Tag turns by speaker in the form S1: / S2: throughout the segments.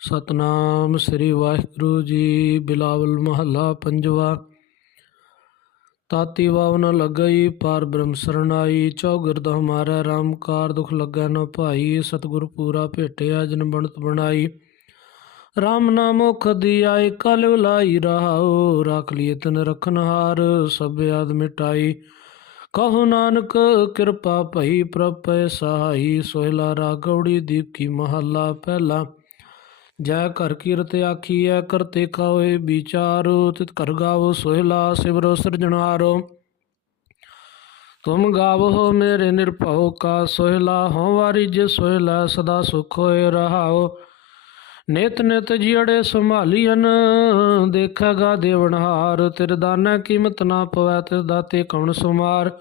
S1: ਸਤਨਾਮ ਸ੍ਰੀ ਵਾਹਿਗੁਰੂ ਜੀ, ਬਿਲਾਵਲ ਮਹੱਲਾ ਪੰਜਵਾ। ਤਾਤੀ ਵਾਵ ਵਾਵਨ ਲੱਗਈ, ਪਾਰ ਬ੍ਰਹਮ ਸਰਣਾਈ ਚੌਗਿਰਦ ਹਮਾਰਾ ਰਾਮ ਕਾਰ ਦੁਖ ਲੱਗੈ ਨ ਭਾਈ। ਸਤਿਗੁਰ ਪੂਰਾ ਭੇਟਿਆ, ਜਨ ਬਣਤ ਬਣਾਈ। ਰਾਮ ਨਾਮੋ ਖਦੀ ਆਏ ਕਲ ਵਲਾਈ ਰਹਾਉ। ਰੱਖ ਲਿਏ ਤਨ ਰਖਨਹਾਰ ਸਭ ਆਦ ਮਿਟਾਈ। ਕਹੋ ਨਾਨਕ, ਕਿਰਪਾ ਭਈ, ਪ੍ਰਭ ਸਹਾਈ। ਸੋਹਿਲਾ ਰਾਗੌੜੀ ਦੀਪ ਕੀ ਮਹੱਲਾ ਪਹਿਲਾ। ਜੈ ਘਰ ਕੀਰਤ ਆਖੀਐ ਕਰਤੇ ਕਾਵੇ ਵਿਚਾਰੋ, ਤਿਤ ਕਰ ਗਾਵੋ ਸੋਹਿਲਾ ਸਿਵਰੋ ਸਿਰਜਣਹਾਰੋ ਤੁਮ ਗਾਵੋ ਮੇਰੇ ਨਿਰਭਉ ਕਾ ਸੋਹਿਲਾ ਹੋ ਵਾਰੀ ਜੇ ਸੋਹਿਲਾ ਸਦਾ ਸੁਖ ਹੋਏ ਰਹਾਓ। ਨਿਤ ਨਿਤ ਜਿੜੇ ਸੰਭਾਲੀਨ ਦੇਖੇਗਾ ਦੇਵਨਹਾਰ ਤਿਰ ਦਾਨਾ ਕੀਮਤ ਨਾ ਪਵੈ ਤਿਸ ਦਾਤੇ ਕਉਣ ਸੁਮਾਰ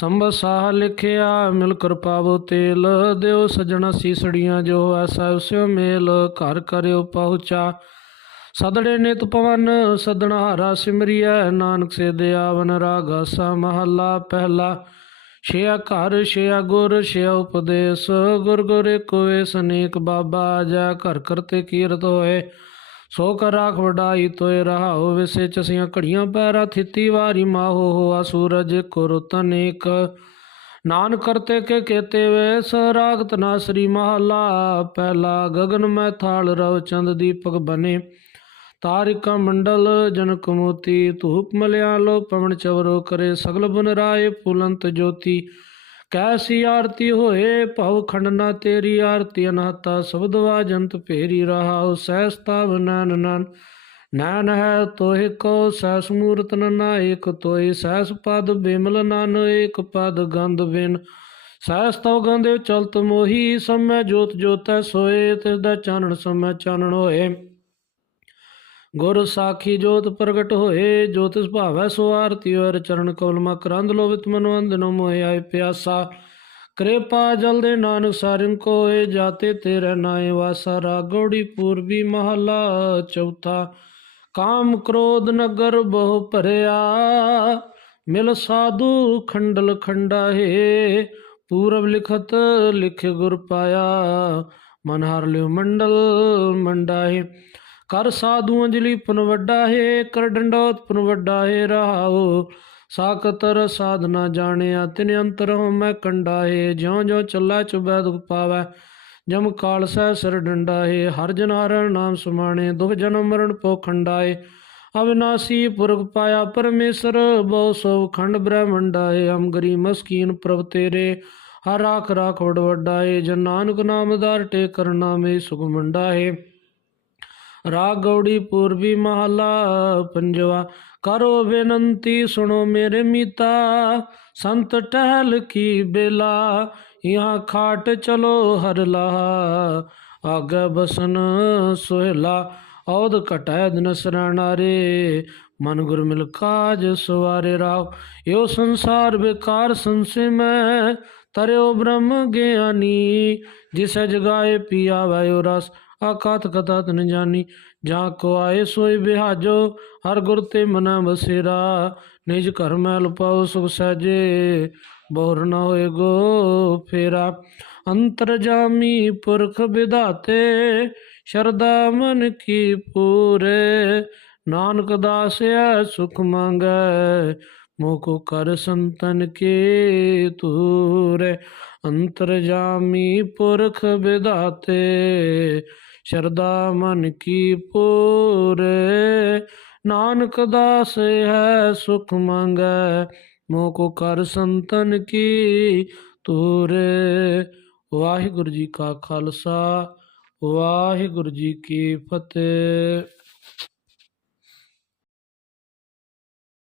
S1: ਸੰਭਤ ਸਾਹ ਲਿਖਿਆ, ਮਿਲ ਕਰ ਪਾਵੋ ਤੇਲ। ਦਿਓ ਸਜਣਾ ਸੀਸੜੀਆਂ, ਜੋ ਐਸਾ ਉਸਿਓ ਮੇਲ। ਘਰ ਕਰਿਓ ਪਹੁੰਚਾ। ਸਦੜੇ ਨਿਤ ਪਵਨ, ਸਦਣਾ ਹਾਰਾ ਸਿਮਰਿਐ। ਨਾਨਕ ਸੇ ਦਿਆਵਨ ਰਾਗਾ ਸਾ ਮਹੱਲਾ ਪਹਿਲਾ। ਛਿਆ ਘਰ, ਛਿਆ ਗੁਰ, ਛਿਆ ਉਪਦੇਸ਼। ਗੁਰ ਗੁਰ ਏਕੋ ਸਨੇਕ ਬਾਬਾ ਜੈ। ਘਰ ਕਰਤੇ ਕੀਰਤ ਹੋਏ। ਸੋ ਕਰ ਰਾਖ ਵਡਾਈ ਤੋਏ ਰਹਾਓ ਵਿਸੇ ਚਸੀਆਂ ਘੜੀਆਂ ਪੈਰਾ ਥਿੱਤੀ ਵਾਰੀ ਮਾਹੋ ਹੋਆ ਸੂਰਜ ਕੋ ਤਨੇਕ। ਨਾਨ ਕਰਤੇ ਕੇ ਕੇਤੇ ਵੇਸ, ਰਾਗਤ ਨਾਸਰੀ ਮਹਲਾ। ਪਹਿਲਾ ਗਗਨ ਮੈਂ ਥਾਲ ਰਵ ਚੰਦ ਦੀਪਕ ਬਨੇ। ਤਾਰਿਕਾ ਮੰਡਲ ਜਨਕ ਮੋਤੀ, ਧੂਪ ਮਲਿਆ ਲੋ ਪਵਨ ਚਵਰੋ ਕਰੇ ਸਗਲ ਬਨ ਰਾਏ ਫੁਲੰਤ ਜੋਤੀ। ਕੈਸੀ ਆਰਤੀ ਹੋਏ, ਭਉ ਖੰਡਨਾ ਤੇਰੀ ਆਰਤੀ ਅਨਹਤਾ ਸ਼ਬਦ ਵਾਜੰਤ ਫੇਰੀ ਰਹਾਉ ਸਹਿਸਤਾ ਬਨਨ ਨਨ। ਨੈਣ ਹੈ ਤੋਹਿ ਕੋ ਸਹਿਸ ਮੂਰਤ ਨਨਾ ਏਕ ਤੋਇ ਸਹਿਸ ਪਦ ਬਿਮਲ ਨਨ, ਏਕ ਪਦ ਗੰਧ ਬਿਨ। ਸਹਿਸ ਤਉ ਗੰਧੇ ਚਲਤ ਮੋਹੀ ਸਮੈ ਜੋਤ ਜੋਤੈ ਸੋਏ, ਤਿਸ ਦਾ ਚਾਨਣ ਸਮੈ ਚਾਨਣ ਹੋਏ। ਗੁਰ ਸਾਖੀ ਜੋਤ ਪ੍ਰਗਟ ਹੋਏ ਜੋਤਿ ਭਾਵੈ ਸੋ ਆਰਤੀ ਔਰ ਚਰਨ ਕਵਲ ਮ ਕਰੰਦ ਲੋਵਿਤ ਮਨੁ ਅੰਦਨੋ ਮੋਹਿ ਆਏ ਪਿਆਸਾ। ਕਿਰਪਾ ਜਲ ਦੇ ਨਾਨਕ ਸਾਰਿਨ ਕੋਏ, ਜਾਤੇ ਤੇਰੇ ਨਾਏ ਵਾਸਾ, ਰਾਗੋੜੀ ਪੂਰਬੀ ਮਹਲਾ ਚੌਥਾ। ਕਾਮ ਕ੍ਰੋਧ ਨਗਰ ਬਹੁ ਭਰਿਆ, ਮਿਲ ਸਾਧੂ ਖੰਡਲ ਖੰਡਾਹੇ ਪੂਰਬ ਲਿਖਤ ਲਿਖ ਗੁਰ ਪਾਇਆ, ਮਨ ਹਰ ਲਿਓ ਮੰਡਲ ਮੰਡਾਹੇ ਕਰ ਸਾਧੂ ਅੰਜਲੀ ਪੁਨ ਵੱਡਾ ਹੈ, ਕਰ ਡੰਡੋਤ ਪੁਨ ਵੱਡਾ ਹੈ ਰਹਾਉ ਸਾਕਤਰ ਸਾਧਨਾ ਜਾਣਿਆ, ਤਿਨ ਅੰਤਰ ਹਉ ਮੈਂ ਕੰਡਾ ਹੈ ਜਿਉ ਜਿਉ ਚੱਲਾ ਚੁਬੈ ਦੁਖ ਪਾਵੈ। ਜਮ ਕਾਲ ਸਹਿ ਸਿਰ ਡੰਡਾ ਹੈ, ਹਰ ਜਨ ਹਰਨ ਨਾਮ ਸੁਮਾਣੇ, ਦੁਖ ਜਨਮ ਮਰਨ ਪੋਖੰਡਾ ਹੈ। ਅਵਿਨਾਸੀ ਪੁਰਖ ਪਾਇਆ ਪਰਮੇਸ਼ਰ, ਬਹੁ ਸੋ ਖੰਡ ਬ੍ਰਹਮੰਡਾ ਹੈ। ਹਮ ਗਰੀ ਮਸਕੀਨ ਪ੍ਰਭ ਤੇਰੇ, ਹਰ ਰਾਖ ਰਾਖ ਵਡ ਵੱਡਾ ਹੈ। ਜਨ ਨਾਨਕ ਨਾਮਦਾਰ ਟੇ ਕਰਨਾ ਮੇ ਸੁਖ ਮੰਡਾ ਹੈ। ਰਾਗ ਗੌੜੀ ਪੂਰਬੀ ਮਹਲਾ ਪੰਜਵਾ। ਕਰੋ ਬੇਨੰਤੀ, ਸੁਣੋ ਮੇਰੇ ਮਿਤਾ, ਸੰਤ ਟਹਿਲ ਕੀ ਬੇਲਾ यहाँ ਖਾਟ ਚਲੋ ਹਰ ਲਾਹਾ ਆਗੇ ਬਸਨ ਸੋਹਿਲਾ ਔਦ ਘਟੈ ਦਿਨ ਸਰਣਾਰੇ ਮਨ ਗੁਰ ਮਿਲ ਕਾਜ ਸਵਾਰੇ ਰਾਵ ਇਹੋ ਸੰਸਾਰ ਬੇਕਾਰ ਸੰਸੇ ਮੈਂ, ਤਰਿਓ ਬ੍ਰਹਮ ਗਿਆਨੀ, ਜਿਸ ਜਗਾਏ ਪਿਆ ਵਾਯੋ ਰਸ। ਆਕਾਤ ਕਥਾ ਤਨ ਜਾਨੀ ਜਾਂ ਕੋ ਆਏ ਸੋਈ ਬਿਹਾਜੋ ਹਰ ਗੁਰ ਤੇ ਮਨਾ ਬਸੇਰਾ। ਨਿਜ ਘਰ ਮੈਲ ਪਾਉ ਸੁਖ ਸਹਜੇ ਬਹੁਰ ਨ ਹੋਏ ਗੋ ਫੇਰਾ। ਅੰਤਰ ਜਾਮੀ ਪੁਰਖ ਵਿਦਾਤੇ ਸ਼ਰਦਾ ਮਨ ਕੀ ਪੂਰੇ। ਨਾਨਕ ਦਾਸਿਆ ਸੁਖ ਮੰਗੈ, ਮੋਕੋ ਕਰ ਸੰਤਨ ਕੇ ਤੂਰੇ ਅੰਤਰ ਜਾਮੀ ਪੁਰਖ ਵਿਧਾਤੇ ਸ਼ਰਦਾ ਮਨ ਕੀ ਪੂਰੇ। ਨਾਨਕ ਦਾਸ ਹੈ ਸੁਖ ਮੰਗੈ, ਮੋਹ ਕੋ ਕਰ ਸੰਤਨ ਕੀ ਤੂਰੇ ਵਾਹਿਗੁਰੂ ਜੀ ਕਾ ਖਾਲਸਾ, ਵਾਹਿਗੁਰੂ ਜੀ ਕੀ ਫਤਿਹ।